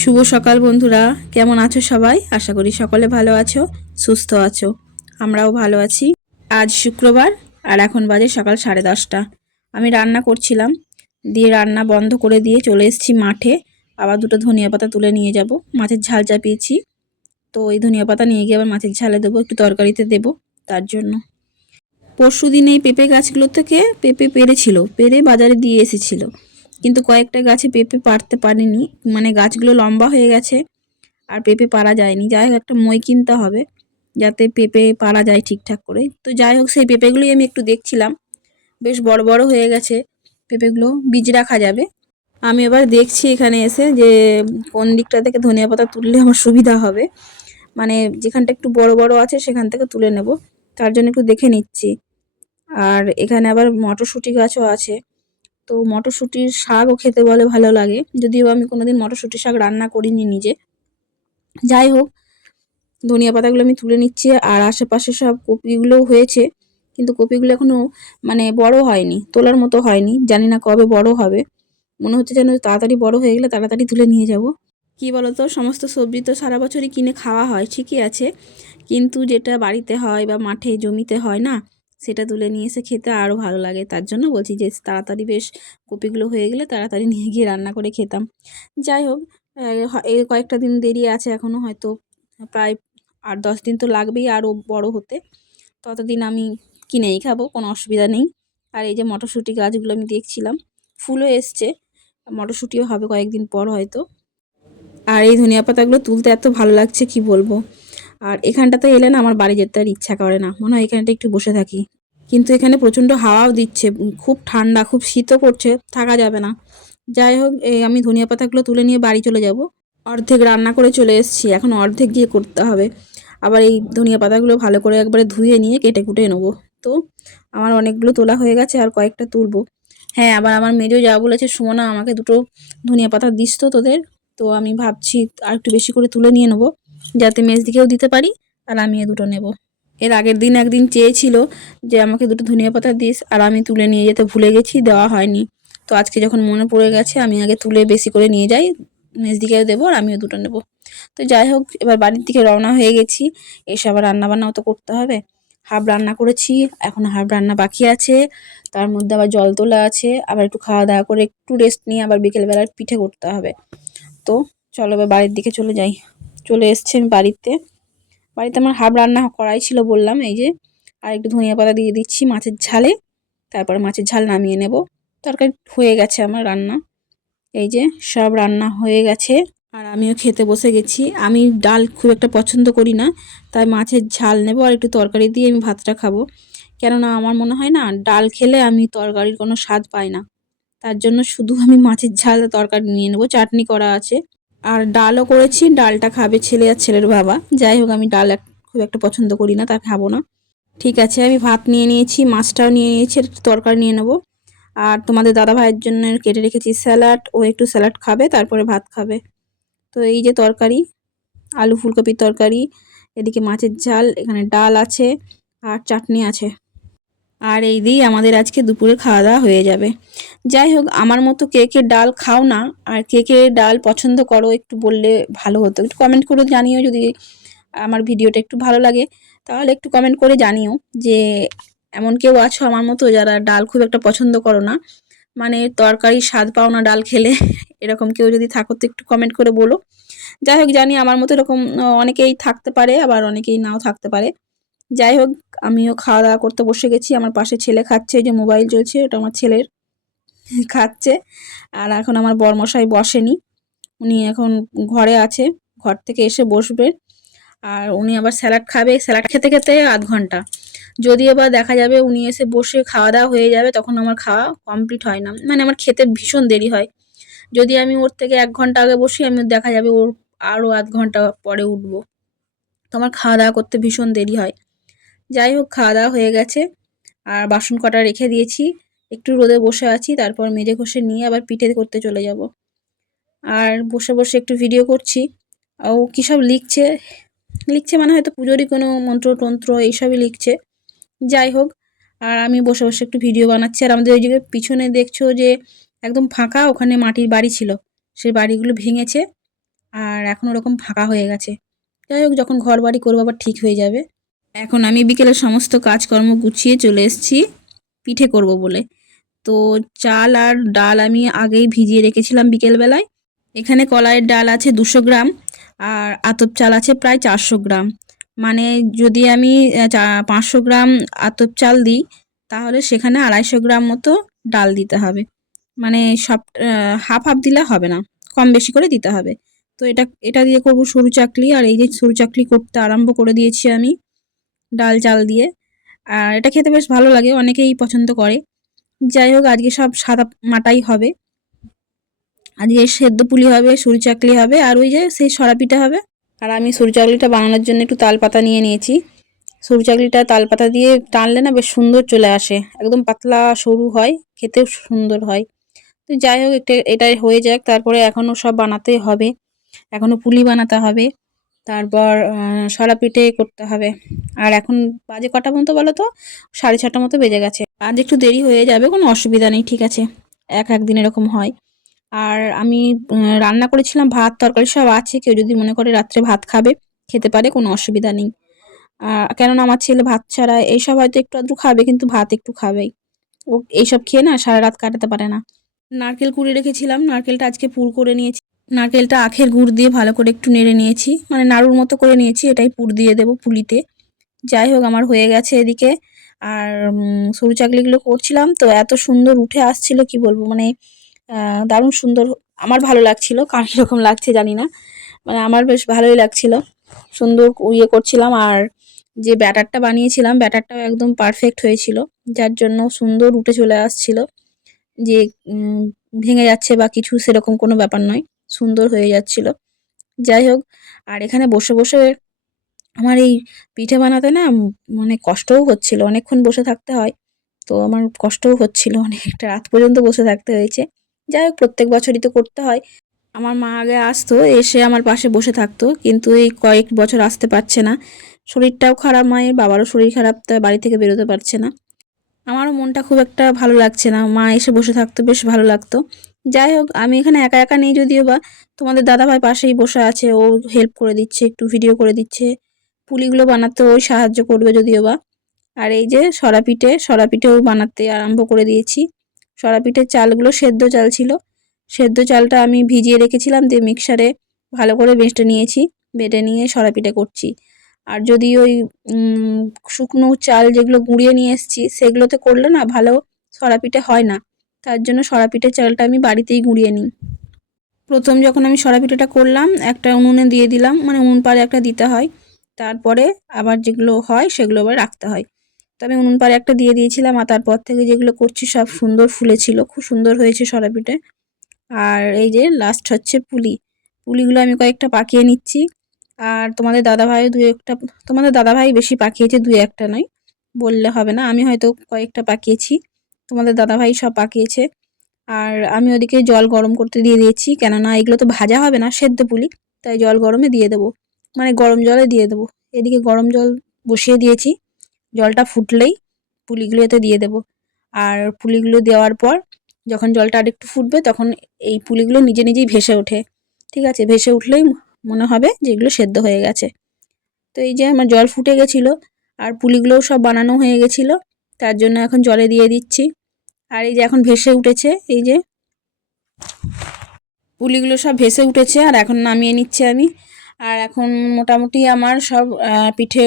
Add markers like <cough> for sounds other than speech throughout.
শুভ সকাল বন্ধুরা। কেমন আছো সবাই? আশা করি সকলে ভালো আছো, সুস্থ আছো। আমরাও ভালো আছি। আজ শুক্রবার আর এখন বাজে সকাল সাড়ে দশটা। আমি রান্না করছিলাম। দিয়ে রান্না বন্ধ করে দিয়ে চলে এসেছি মাঠে। আবার দুটো ধনিয়া পাতা তুলে নিয়ে যাব। মাছের ঝাল চাপিয়েছি। তো এই ধনিয়া পাতা নিয়ে গিয়ে আবার মাছের ঝালে দেবো, একটু তরকারিতে দেবো তার জন্য। পরশু দিন এই পেঁপে গাছগুলো থেকে পেঁপে পেরেছিল, পেরে বাজারে দিয়ে এসেছিল। কিন্তু কয়েকটা গাছে পেঁপে পারতে পারিনি। মানে গাছগুলো লম্বা হয়ে গেছে আর পেঁপে পারা যায়নি। যাই হোক, একটা মই কিনতে হবে যাতে পেঁপে পারা যায় ঠিকঠাক করে। তো যাই হোক, সেই পেঁপেগুলোই আমি একটু দেখছিলাম। বেশ বড় বড় হয়ে গেছে। পেঁপেগুলো বীজ রাখা যাবে। আমি এবার দেখছি এখানে এসে যে কোন দিকটা থেকে ধনিয়া পাতা তুললে আমার সুবিধা হবে। মানে যেখানটা একটু বড় বড় আছে সেখান থেকে তুলে নেব। তার জন্য একটু দেখে নিচ্ছি। আর এখানে আবার মটরশুঁটি গাছও আছে। তো মটরশুঁটির শাকও খেতে বলে ভালো লাগে। যদিও আমি কোনোদিন মটরশুঁটির শাক রান্না করিনি নিজে। যাই হোক, ধনিয়া পাতাগুলো আমি তুলে নিচ্ছি আর আশেপাশে সব কপিগুলোও হয়েছে। কিন্তু কপিগুলো এখনও মানে বড় হয়নি, তোলার মতো হয়নি। জানি না কবে বড় হবে। মনে হচ্ছে যেন তাড়াতাড়ি বড় হয়ে গেলে তাড়াতাড়ি তুলে নিয়ে যাব। কি বলতো, সমস্ত সবজি তো সারা বছরই কিনে খাওয়া হয়, ঠিকই আছে। কিন্তু যেটা বাড়িতে হয় বা মাঠে জমিতে হয় না সেটা তুলে নিয়ে এসে খেতে আরও ভালো লাগে। তার জন্য বলছি যে, তাড়াতাড়ি বেশ কপিগুলো হয়ে গেলে তাড়াতাড়ি নিয়ে গিয়ে রান্না করে খেতাম। যাই হোক এই কয়েকটা দিন দেরি আছে এখনও হয়তো, প্রায় আট দশ দিন তো লাগবেই আরও বড় হতে। ততদিন আমি কিনেই খাব, কোনো অসুবিধা নেই। আর এই যে মটরশুঁটি গাছগুলো আমি দেখছিলাম, ফুলও এসছে। মটরশুঁটিও হবে কয়েকদিন পর হয়তো। আর এই ধনিয়া পাতাগুলো তুলতে এত ভালো লাগছে কি বলব? আর এখানটাতে এলে না আমার বাড়ি যেতে আর ইচ্ছা করে না। মনে হয় এখানটা একটু বসে থাকি। কিন্তু এখানে প্রচণ্ড হাওয়াও দিচ্ছে, খুব ঠান্ডা, খুব শীতও করছে থাকা যাবে না। যাই হোক আমি ধনিয়া পাতাগুলো তুলে নিয়ে বাড়ি চলে যাব। অর্ধেক রান্না করে চলে এসেছি, এখন অর্ধেক গিয়ে করতে হবে। আবার এই ধনিয়া পাতাগুলো ভালো করে একবারে ধুয়ে নিয়ে কেটে কুটে নেব। তো আমার অনেকগুলো তোলা হয়ে গেছে, আর কয়েকটা তুলবো। হ্যাঁ আবার আমার মেজো যা বলেছে সোনা আমাকে দুটো ধনিয়া পাতা দিস তো তোদের। তো আমি ভাবছি আর একটু বেশি করে তুলে নিয়ে নেব। যাতে দিকেও দিতে পারি, আর আমি এ দুটো নেব। এর আগের দিন একদিন চেয়েছিল যে আমাকে দুটো ধনিয়া পাতা দিস, আর আমি তুলে নিয়ে যেতে ভুলে গেছি, দেওয়া হয়নি। তো আজকে যখন মনে পড়ে গেছে, আমি আগে তুলে বেশি করে নিয়ে যাই দিকেও দেবো আর আমিও দুটো নেব। তো যাই হোক, এবার বাড়ির দিকে রওনা হয়ে গেছি। এসে আবার রান্নাবান্নাও তো করতে হবে। হাফ রান্না করেছি, এখন হাফ রান্না বাকি আছে। তার মধ্যে আবার জল তোলা আছে, আবার একটু খাওয়া দাওয়া করে একটু রেস্ট নিয়ে আবার বিকেলবেলার পিঠে করতে হবে। তো চলো এবার বাড়ির দিকে চলে যাই। চলে এসছেন বাড়িতে। বাড়িতে আমার হাফ রান্না করাই ছিল বললাম, এই যে আর একটু ধনিয়া পাতা দিয়ে দিচ্ছি মাছের ঝালে, তারপরে মাছের ঝাল নামিয়ে নেব। তরকারি হয়ে গেছে আমার রান্না। এই যে সব রান্না হয়ে গেছে। আর আমিও খেতে বসে গেছি। আমি ডাল খুব একটা পছন্দ করি না, তাই মাছের ঝাল নেব আর একটু তরকারি দিয়ে আমি ভাতটা খাব। কেননা আমার মনে হয় না, ডাল খেলে আমি তরকারির কোনো স্বাদ পাই না। তার জন্য শুধু আমি মাছের ঝাল তরকারি নিয়ে নেব। চাটনি করা আছে। আর ডালও করেছি, ডালটা খাবে ছেলে আর ছেলের বাবা। যাই হোক, আমি ডাল খুব একটা পছন্দ করি না, তা খাব না। ঠিক আছে, আমি ভাত নিয়ে নিয়েছি, মাছটাও নিয়ে নিয়েছি, একটু তরকারি নিয়ে নেব। আর তোমাদের দাদা ভাইয়ের জন্য কেটে রেখেছি স্যালাড, ও একটু স্যালাড খাবে, তারপরে ভাত খাবে। তো এই যে তরকারি, আলু ফুলকপির তরকারি, এদিকে মাছের ঝাল, এখানে ডাল আছে আর চাটনি আছে। আর এই দিয়েই আমাদের আজকে দুপুরে খাওয়া দাওয়া হয়ে যাবে। যাই হোক, আমার মতো কে কে ডাল খাও না আর কে কে ডাল পছন্দ করো একটু বললে ভালো হতো। একটু কমেন্ট করে জানিও যদি আমার ভিডিওটা একটু ভালো লাগে। তাহলে একটু কমেন্ট করে জানিও যে এমন কেউ আছো আমার মতো যারা ডাল খুব একটা পছন্দ করো না। মানে তরকারি স্বাদ পাও না ডাল খেলে। <laughs> এরকম কেউ যদি থাকো তো একটু কমেন্ট করে বলো। যাই হোক, জানি আমার মতো এরকম অনেকেই থাকতে পারে, আবার অনেকেই নাও থাকতে পারে। যাই হোক, আমিও খাওয়া দাওয়া করতে বসে গেছি। আমার পাশে ছেলে খাচ্ছে যে মোবাইল চলছে, ওটা আমার ছেলের। খাচ্ছে। আর এখন আমার বরমশাই বসেনি। উনি এখন ঘরে আছে, ঘর থেকে এসে বসবে। আর উনি আবার স্যালাড খাবে। স্যালাড খেতে খেতে আধ ঘণ্টা। যদি এবার দেখা যাবে উনি এসে বসে খাওয়া দাওয়া হয়ে যাবে, তখন আমার খাওয়া কমপ্লিট হয় না। মানে আমার খেতে ভীষণ দেরি হয়। যদি আমি ওর থেকে এক ঘণ্টা আগে বসি, আমি দেখা যাবে ওর আরও আধ ঘণ্টা পরে উঠবো। তো আমার খাওয়া দাওয়া করতে ভীষণ দেরি হয়। যাই হোক, খাওয়া দাওয়া হয়ে গেছে। আর বাসন কটা রেখে দিয়েছি। একটু রোদে বসে আছি, তারপর মেজে ঘষে নিয়ে আবার পিঠে করতে চলে যাব। আর বসে বসে একটু ভিডিও করছি। ও কী সব লিখছে? লিখছে মানে হয়তো পুজোরই কোনো মন্ত্র টন্ত্র এইসবই লিখছে। যাই হোক, আর আমি বসে বসে একটু ভিডিও বানাচ্ছি। আর আমাদের ওই জায়গায় পিছনে দেখছ যে একদম ফাঁকা ওখানে মাটির বাড়ি ছিল। সেই বাড়িগুলো ভেঙেছে আর এখন ওরকম ফাঁকা হয়ে গেছে। যাই হোক, যখন ঘর বাড়ি করব আবার ঠিক হয়ে যাবে। এখন আমি বিকেলের সমস্ত কাজকর্ম গুছিয়ে চলে এসেছি। পিঠে করব বলে। তো চাল আর ডাল আমি আগেই ভিজিয়ে রেখেছিলাম বিকেলবেলায়। এখানে কলাইয়ের ডাল আছে দুশো গ্রাম আর আতপ চাল আছে প্রায় চারশো গ্রাম। মানে যদি আমি পাঁচশো গ্রাম আতপ চাল দিই, তাহলে সেখানে আড়াইশো গ্রাম মতো ডাল দিতে হবে। মানে সব হাফ হাফ দিলে হবে না, কম বেশি করে দিতে হবে। তো এটা এটা দিয়ে করব সরু চাকলি, আর এই যে সরু চাকলি করতে আরম্ভ করে দিয়েছি আমি ডাল চাল দিয়ে। আর এটা খেতে বেশ ভালো লাগে, অনেকেই পছন্দ করে। যাই হোক, আজকে সব সাদা মাটাই হবে। আজকে সেদ্ধ পুলি হবে, সরু চাকলি হবে, আর ওই যে সেই সরা পিঠা হবে। আর আমি সরু চাকলিটা বানানোর জন্য একটু তালপাতা নিয়ে নিয়েছি। সরু চাকলিটা তালপাতা দিয়ে টানলে না বেশ সুন্দর চলে আসে। একদম পাতলা সরু হয়, খেতেও সুন্দর হয়। তো যাই হোক এটা এটাই হয়ে যাক। তারপরে এখনও সব বানাতে হবে। এখনও পুলি বানাতে হবে। তারপর সরা পিঠে করতে হবে। আর এখন বাজে কটা মতো বলো তো সাড়ে ছটা মতো বেজে গেছে। আজ একটু দেরি হয়ে যাবে, কোনো অসুবিধা নেই, ঠিক আছে। এক এক দিন এরকম হয়। আর আমি রান্না করেছিলাম, ভাত, তরকারি সব আছে। কেউ যদি মনে করে রাত্রে ভাত খাবে, খেতে পারে, কোনো অসুবিধা নেই। কেননা আমার ছেলে ভাত ছাড়া, এইসব হয়তো একটু আধটু খাবে, কিন্তু ভাত একটু খাবেই। ও এইসব খেয়ে না সারা রাত কাটাতে পারে না। নারকেল কুড়ে রেখেছিলাম, নারকেলটা আজকে পুর করে নিয়েছি। নারকেলটা আখের গুড় দিয়ে ভালো করে একটু নেড়ে নিয়েছি। মানে নাড়ুর মতো করে নিয়েছি, এটাই পুর দিয়ে দেবো পুলিতে। যাই হোক, আমার হয়ে গেছে এদিকে। আর সরু চাকলিগুলো করছিলাম, তো এত সুন্দর উঠে আসছিল, কি বলব? মানে দারুণ সুন্দর, আমার ভালো লাগছিল, কার কীরকম লাগছে জানি না। মানে আমার বেশ ভালোই লাগছিল, সুন্দর ইয়ে করছিলাম। আর যে ব্যাটারটা বানিয়েছিলাম, ব্যাটারটাও একদম পারফেক্ট হয়েছিল, যার জন্য সুন্দর উঠে চলে আসছিল। যে ভেঙে যাচ্ছে বা কিছু সেরকম কোনো ব্যাপার নয়। সুন্দর হয়ে যাচ্ছিল। যাই হোক, আর এখানে বসে বসে আমার এই পিঠে বানাতে না মানে কষ্টও হচ্ছিল। অনেকক্ষণ বসে থাকতে হয়, তো আমার কষ্টও হচ্ছিল অনেকটা। রাত পর্যন্ত বসে থাকতে হয়েছে। যাই হোক, প্রত্যেক বছরই তো করতে হয়। আমার মা আগে আসতো, এসে আমার পাশে বসে থাকতো, কিন্তু এই কয়েক বছর আসতে পারছে না। শরীরটাও খারাপ, মায়ের বাবারও শরীর খারাপ, তাই বাড়ি থেকে বেরোতে পারছে না। আমারও মনটা খুব একটা ভালো লাগছে না। মা এসে বসে থাকতো, বেশ ভালো লাগতো। যাই হোক, আমি এখানে একা একা নেই যদিও বা, তোমাদের দাদাভাই পাশেই বসে আছে, ও হেল্প করে দিচ্ছে, একটু ভিডিও করে দিচ্ছে। পুলিগুলো বানাতে ওই সাহায্য করবে যদিও বা। আর এই যে সরাপিঠে, সরাপিঠেও বানাতে আরম্ভ করে দিয়েছি। সরাপিঠের চালগুলো সেদ্ধ চাল ছিল। সেদ্ধ চালটা আমি ভিজিয়ে রেখেছিলাম, দিয়ে মিক্সারে ভালো করে বেটে নিয়েছি, বেটে নিয়ে সরা পিঠে করছি। আর যদি ওই শুকনো চাল যেগুলো গুঁড়িয়ে নিয়ে এসেছি, সেগুলোতে করলে না ভালো সরা পিঠে হয় না। তার জন্য সরা পিঠের চালটা আমি বাড়িতেই গুঁড়িয়ে নিই। প্রথম যখন আমি সরা পিঠাটা করলাম, একটা উনুনে দিয়ে দিলাম মানে উনুন পাড়ে একটা দিতে হয়। তারপরে আবার যেগুলো হয়, সেগুলো আবার রাখতে হয়। তো আমি উনুন পাড়ে একটা দিয়ে দিয়েছিলাম, আর তারপর থেকে যেগুলো করছি সব সুন্দর ফুলেছিল, খুব সুন্দর হয়েছে সরা পিঠে আর এই যে লাস্ট হচ্ছে পুলি। পুলিগুলো আমি কয়েকটা পাকিয়ে নিচ্ছি। আর তোমাদের দাদাভাইও দু একটা, তোমাদের দাদাভাই বেশি পাকিয়েছে দু একটা নয়, বললে হবে না। আমি হয়তো কয়েকটা পাকিয়েছি, তোমাদের দাদাভাই সব পাকিয়েছে। আর আমি ওদিকে জল গরম করতে দিয়ে দিয়েছি, কেননা এগুলো তো ভাজা হবে না, সেদ্ধ পুলি, তাই জল গরমে দিয়ে দেবো। মানে গরম জলে দিয়ে দেবো। এদিকে গরম জল বসিয়ে দিয়েছি, জলটা ফুটলেই পুলিগুলো এতে দিয়ে দেবো। আর পুলিগুলো দেওয়ার পর যখন জলটা আরেকটু ফুটবে, তখন এই পুলিগুলো নিজে নিজেই ভেসে ওঠে। ঠিক আছে, ভেসে উঠলেই মনে হবে যেগুলো সেদ্ধ হয়ে গেছে। তো এই যে আমার জল ফুটে গেছিল আর পুলিগুলোও সব বানানো হয়ে গেছিল, তার জন্য এখন জলে দিয়ে দিচ্ছি। আর এই যে এখন ভেসে উঠেছে, এই যে পুলিগুলো সব ভেসে উঠেছে আর এখন নামিয়ে নিচ্ছে আমি। আর এখন মোটামুটি আমার সব পিঠে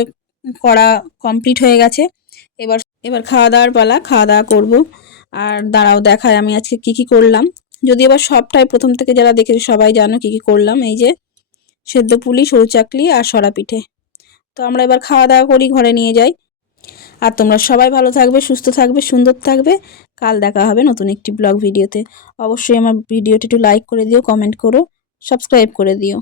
করা কমপ্লিট হয়ে গেছে। এবার এবার খাওয়া দাওয়ার পালা, খাওয়া দাওয়া করব। আর দাঁড়াও দেখায় আমি আজকে কি কি করলাম। যদি এবার সবটাই প্রথম থেকে যারা দেখেছে সবাই জানো কি কি করলাম। এই যে সেদ্ধ পুলি, সরু চাকলি আর সরা পিঠে। তো আমরা এবার খাওয়া দাওয়া করি, ঘরে নিয়ে যাই। আর তোমরা সবাই ভালো থাকবে, সুস্থ থাকবে, সুন্দর থাকবে। কাল দেখা হবে নতুন একটি ব্লগ ভিডিওতে। অবশ্যই আমার ভিডিওটি একটু লাইক করে দিও কমেন্ট করো সাবস্ক্রাইব করে দিও।